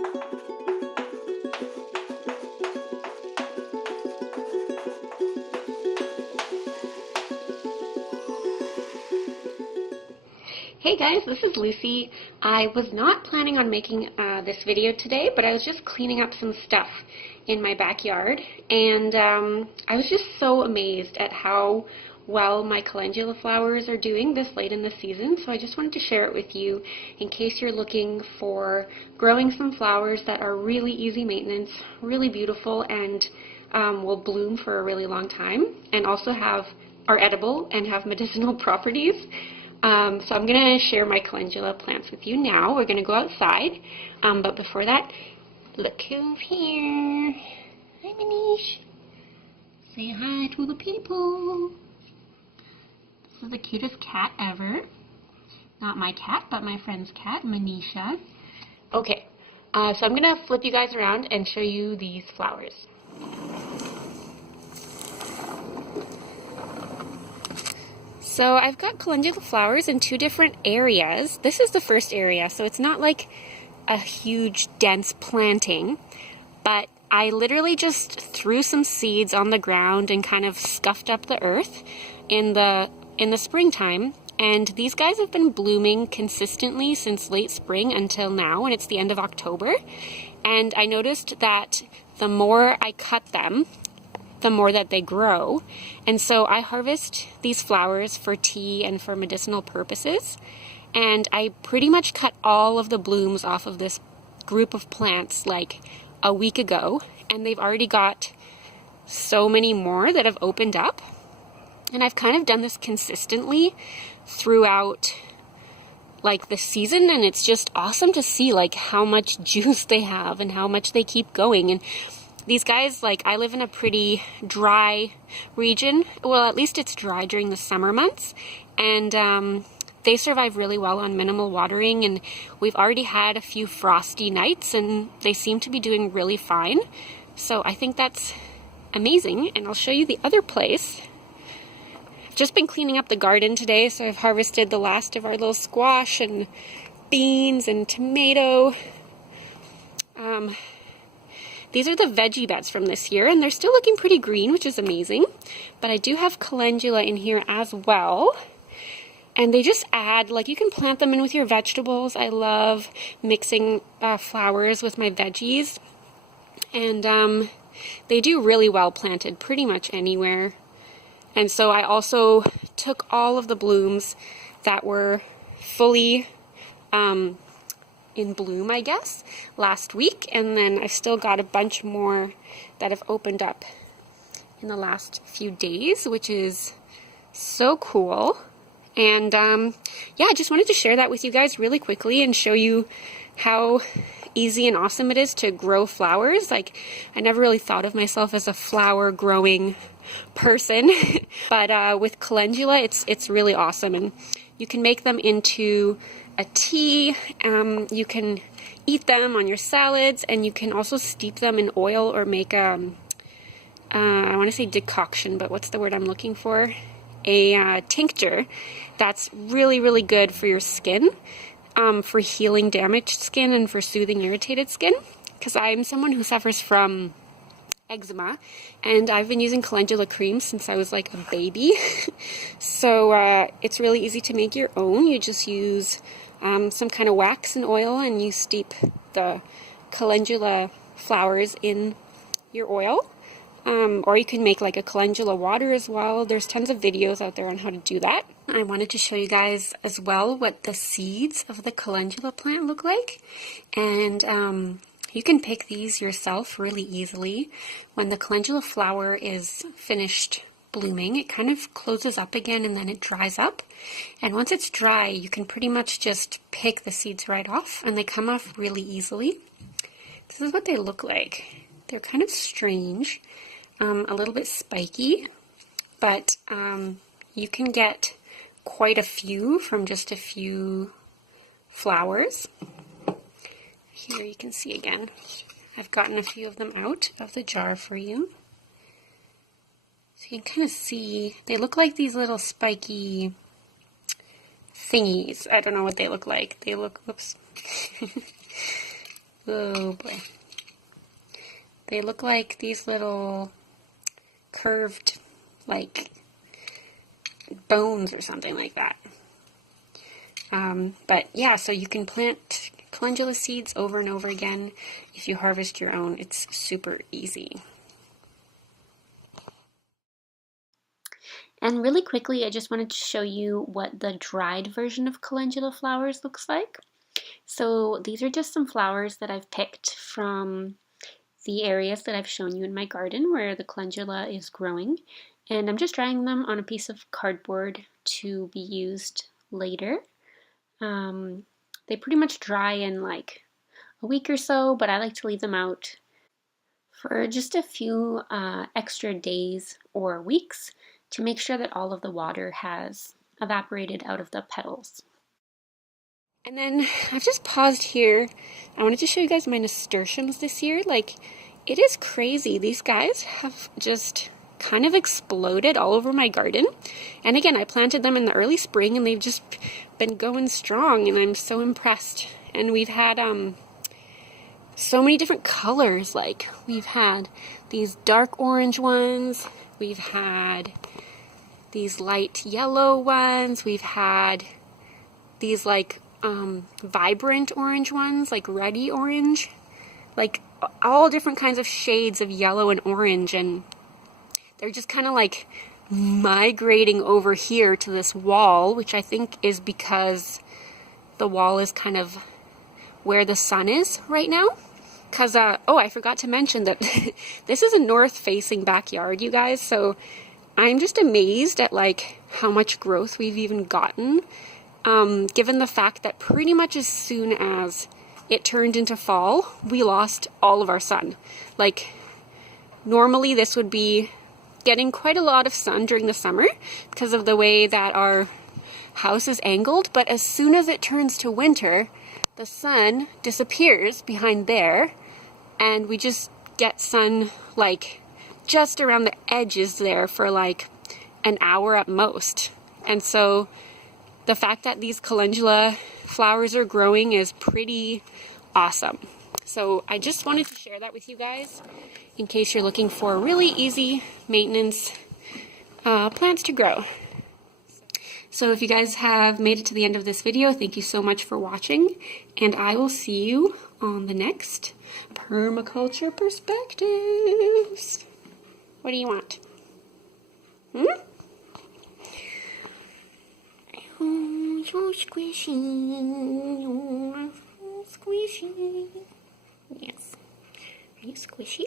Hey guys, this is Lucy. I was not planning on making this video today, but I was just cleaning up some stuff in my backyard, and I was just so amazed at how well my calendula flowers are doing this late in the season, so I just wanted to share it with you in case you're looking for growing some flowers that are really easy maintenance, really beautiful, and will bloom for a really long time, and also are edible and have medicinal properties. So I'm going to share my calendula plants with you now. We're going to go outside, but before that, look who's here. Hi, Manish. Say hi to the people. This is the cutest cat ever. Not my cat, but my friend's cat, Manisha. Okay, so I'm going to flip you guys around and show you these flowers. So I've got calendula flowers in two different areas. This is the first area, so it's not like a huge dense planting, but I literally just threw some seeds on the ground and kind of scuffed up the earth in the springtime, and these guys have been blooming consistently since late spring until now, and it's the end of October. And I noticed that the more I cut them, the more that they grow. And so I harvest these flowers for tea and for medicinal purposes. And I pretty much cut all of the blooms off of this group of plants like a week ago. And they've already got so many more that have opened up. And I've kind of done this consistently throughout like the season. And it's just awesome to see like how much juice they have and how much they keep going. And these guys, like, I live in a pretty dry region. Well, at least it's dry during the summer months. And they survive really well on minimal watering. And we've already had a few frosty nights, and they seem to be doing really fine. So I think that's amazing. And I'll show you the other place. I've just been cleaning up the garden today, so I've harvested the last of our little squash and beans and tomato. These are the veggie beds from this year, and they're still looking pretty green, which is amazing. But I do have calendula in here as well. And they just add, like, you can plant them in with your vegetables. I love mixing flowers with my veggies. And they do really well planted pretty much anywhere. And so I also took all of the blooms that were fully in bloom, I guess, last week, and then I've still got a bunch more that have opened up in the last few days, which is so cool. And yeah, I just wanted to share that with you guys really quickly and show you how easy and awesome it is to grow flowers. Like, I never really thought of myself as a flower growing person, but with calendula, it's really awesome, and you can make them into a tea. You can eat them on your salads, and you can also steep them in oil or make I want to say decoction, but what's the word I'm looking for? A tincture that's really, really good for your skin, for healing damaged skin and for soothing irritated skin, because I'm someone who suffers from eczema, and I've been using calendula cream since I was like a baby. So it's really easy to make your own. You just use some kind of wax and oil, and you steep the calendula flowers in your oil. Or you can make like a calendula water as well. There's tons of videos out there on how to do that. I wanted to show you guys as well what the seeds of the calendula plant look like. And you can pick these yourself really easily. When the calendula flower is finished blooming, it kind of closes up again and then it dries up. And once it's dry, you can pretty much just pick the seeds right off, and they come off really easily. This is what they look like. They're kind of strange, a little bit spiky, but you can get quite a few from just a few flowers. Here you can see again, I've gotten a few of them out of the jar for you. So you can kind of see, they look like these little spiky thingies. I don't know what they look like. They look, whoops. Oh boy. They look like these little curved, like, bones or something like that. But yeah, so you can plant calendula seeds over and over again if you harvest your own. It's super easy. And really quickly, I just wanted to show you what the dried version of calendula flowers looks like. So these are just some flowers that I've picked from the areas that I've shown you in my garden where the calendula is growing. And I'm just drying them on a piece of cardboard to be used later. They pretty much dry in like a week or so, but I like to leave them out for just a few extra days or weeks to make sure that all of the water has evaporated out of the petals. And then I've just paused here. I wanted to show you guys my nasturtiums this year. Like, it is crazy. These guys have just kind of exploded all over my garden. And again, I planted them in the early spring and they've just been going strong and I'm so impressed. And we've had so many different colors. Like, we've had these dark orange ones. We've had these light yellow ones. We've had these like vibrant orange ones, like ruddy orange, like all different kinds of shades of yellow and orange, and they're just kind of like migrating over here to this wall, which I think is because the wall is kind of where the sun is right now. Because, oh, I forgot to mention that this is a north-facing backyard, you guys, so I'm just amazed at like how much growth we've even gotten. Given the fact that pretty much as soon as it turned into fall, we lost all of our sun. Like, normally this would be getting quite a lot of sun during the summer because of the way that our house is angled, but as soon as it turns to winter, the sun disappears behind there, and we just get sun, like, just around the edges there for, like, an hour at most. And so the fact that these calendula flowers are growing is pretty awesome. So I just wanted to share that with you guys in case you're looking for really easy maintenance plants to grow. So if you guys have made it to the end of this video, thank you so much for watching, and I will see you on the next Permaculture Perspectives. What do you want? Oh, so squishy. Oh, so squishy. Yes. Are you squishy?